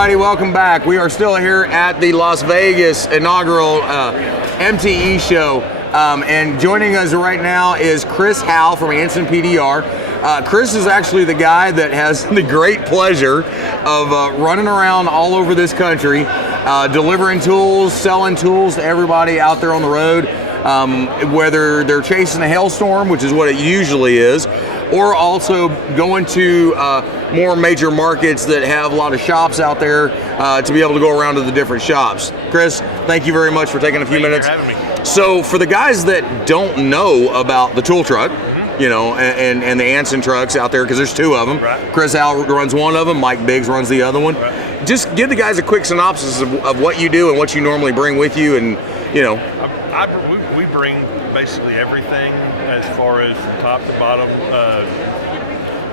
everybody, welcome back. We are still here at the Las Vegas inaugural MTE show, and joining us right now is Chris Howe from Anson PDR. Chris is actually the guy that has the great pleasure of running around all over this country, delivering tools, selling tools to everybody out there on the road, whether they're chasing a hailstorm, which is what it usually is, or also going to more major markets that have a lot of shops out there to be able to go around to the different shops. Chris, thank you very much for taking a few minutes. Thank you for having me. So for the guys that don't know about the tool truck, you know, and the Anson trucks out there, because there's two of them. Right. Chris Howe runs one of them, Mike Biggs runs the other one. Right. Just give the guys a quick synopsis of what you do and what you normally bring with you, and, you know. We bring basically everything as far as from top to bottom.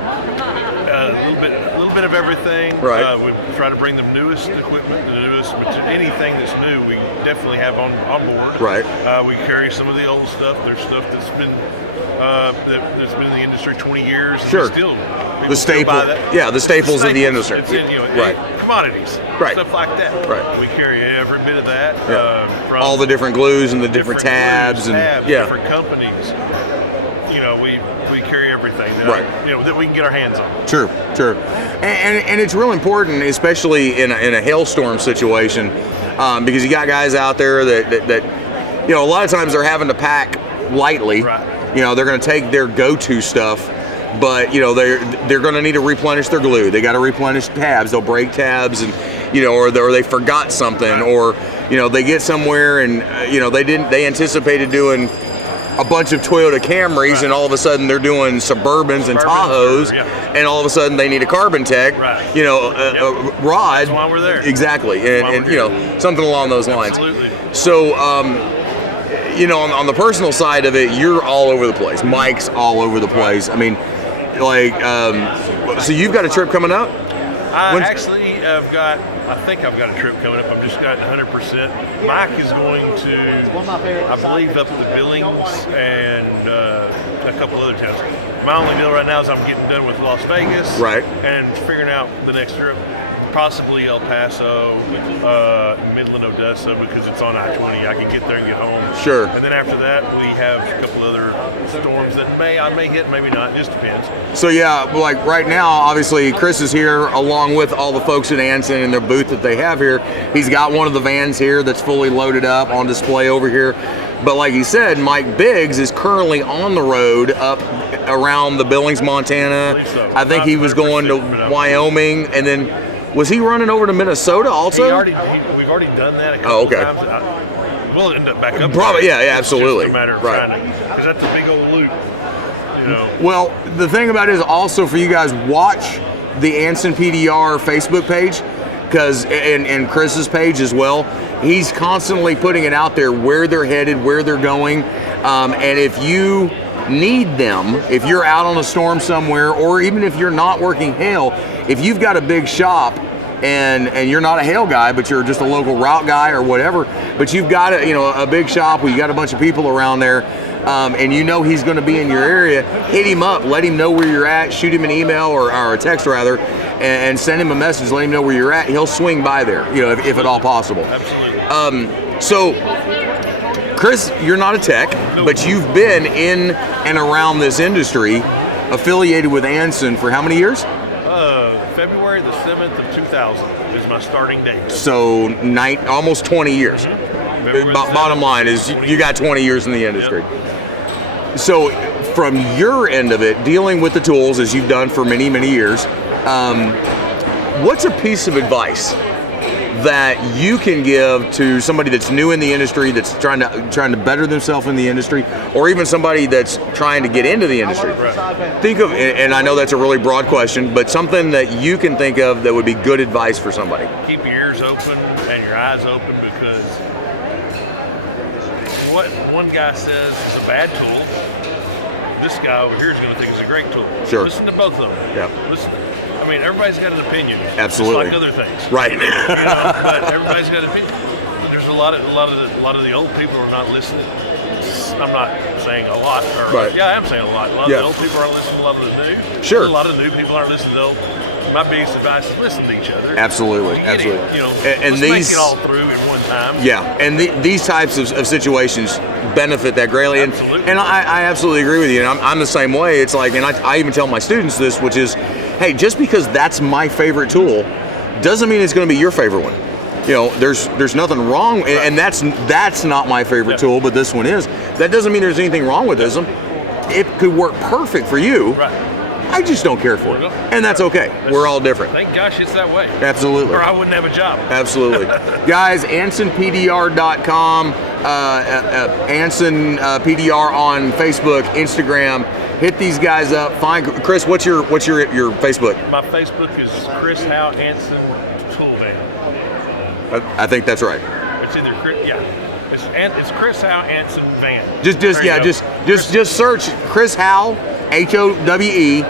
A little bit of everything. Right. We try to bring the newest equipment, the newest anything that's new. We definitely have on board. Right. We carry some of the old stuff. There's stuff that's been in the industry 20 years. Sure. Still, The staple. Yeah, the staples of the industry. It's in, right. Commodities. Right. Stuff like that. Right. We carry every bit of that. Yeah. From all the different glues and the different tabs glues, and yeah. different companies. You know, we carry everything that, right. You know, that we can get our hands on. Sure. And it's real important, especially in a hailstorm situation, because you got guys out there that you know, a lot of times they're having to pack lightly. Right. You know, they're going to take their go-to stuff, but you know they're going to need to replenish their glue. They got to replenish tabs. They'll break tabs, and you know, or they forgot something, right. or you know, they get somewhere and you know they anticipated doing a bunch of Toyota Camrys, right. and all of a sudden they're doing Suburbans and Tahoes, yeah. and all of a sudden they need a Carbon Tech, right. you know, a rod. That's why we're there. Exactly, and you know, something along those lines. Absolutely. So, you know, on the personal side of it, you're all over the place. Mike's all over the place. I mean, like, so you've got a trip coming up? I think I've got a trip coming up. I've just gotten 100%. Mike is going to, I believe, up to Billings and a couple other towns. My only deal right now is I'm getting done with Las Vegas, right, and figuring out the next trip. Possibly El Paso, Midland, Odessa, because it's on I-20. I can get there and get home. Sure. And then after that, we have a couple other storms that I may hit, maybe not. It just depends. So yeah, like right now, obviously Chris is here along with all the folks at Anson in their booth that they have here. He's got one of the vans here that's fully loaded up on display over here. But like he said, Mike Biggs is currently on the road up around the Billings, Montana. I think he was going to Wyoming, and then was he running over to Minnesota also? We've already done that a couple times. We'll end up back up. Probably, yeah, absolutely. It's just a matter of trying to, because that's a big old loop. You know. Well, the thing about it is also for you guys, watch the Anson PDR Facebook page, because and Chris's page as well. He's constantly putting it out there where they're headed, where they're going, and if you need them, if you're out on a storm somewhere, or even if you're not working hail, if you've got a big shop and you're not a hail guy, but you're just a local route guy or whatever, but you've got a big shop where you got a bunch of people around there, and you know he's going to be in your area, hit him up, let him know where you're at, shoot him an email or a text rather, and send him a message, let him know where you're at. He'll swing by there, you know, if at all possible. Absolutely. So Chris, you're not a tech, but you've been in and around this industry, affiliated with Anson for how many years? February the 7th of 2000 is my starting date. So almost 20 years. Bottom line is you got 20 years in the industry. Yep. So from your end of it, dealing with the tools as you've done for many, many years, what's a piece of advice that you can give to somebody that's new in the industry, that's trying to better themselves in the industry, or even somebody that's trying to get into the industry? Right. Think of, and I know that's a really broad question, but something that you can think of that would be good advice for somebody. Keep your ears open and your eyes open, because what one guy says is a bad tool, this guy over here is going to think it's a great tool. Sure. Listen to both of them. Yeah. Listen. I mean, everybody's got an opinion. Absolutely. Just like other things. Right. You know, but everybody's got an opinion. There's a lot of the old people are not listening. I'm not saying a lot. Or, right. Yeah, I am saying a lot. A lot of the old people aren't listening to a lot of the new. Sure. A lot of the new people aren't listening. my biggest advice is listen to each other. Absolutely, Get absolutely. it, you know, and let's these, make it all through in one time. Yeah, and these types of situations benefit that greatly. Absolutely. And I absolutely agree with you. And I'm the same way. It's like, and I even tell my students this, which is, hey, just because that's my favorite tool doesn't mean it's going to be your favorite one. You know, there's nothing wrong, Right. and that's not my favorite tool, but this one is. That doesn't mean there's anything wrong with this one. It could work perfect for you. Right. I just don't care for it, and that's okay. We're all different. Thank gosh it's that way. Absolutely. Or I wouldn't have a job. Absolutely. Guys, AnsonPDR.com, Anson PDR on Facebook, Instagram. Hit these guys up. Find Chris. What's your Facebook? My Facebook is Chris Howe Anson Toolman. I think that's right. It's either Chris, it's Chris Howe Anson Van. Just search Chris Howe, HOWE,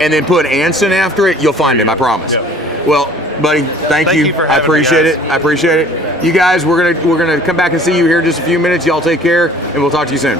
and then put Anson after it. You'll find him. I promise. Yep. Well, buddy, thank you. For I having appreciate me, it. I appreciate it. You guys, we're gonna come back and see you here in just a few minutes. Y'all take care, and we'll talk to you soon.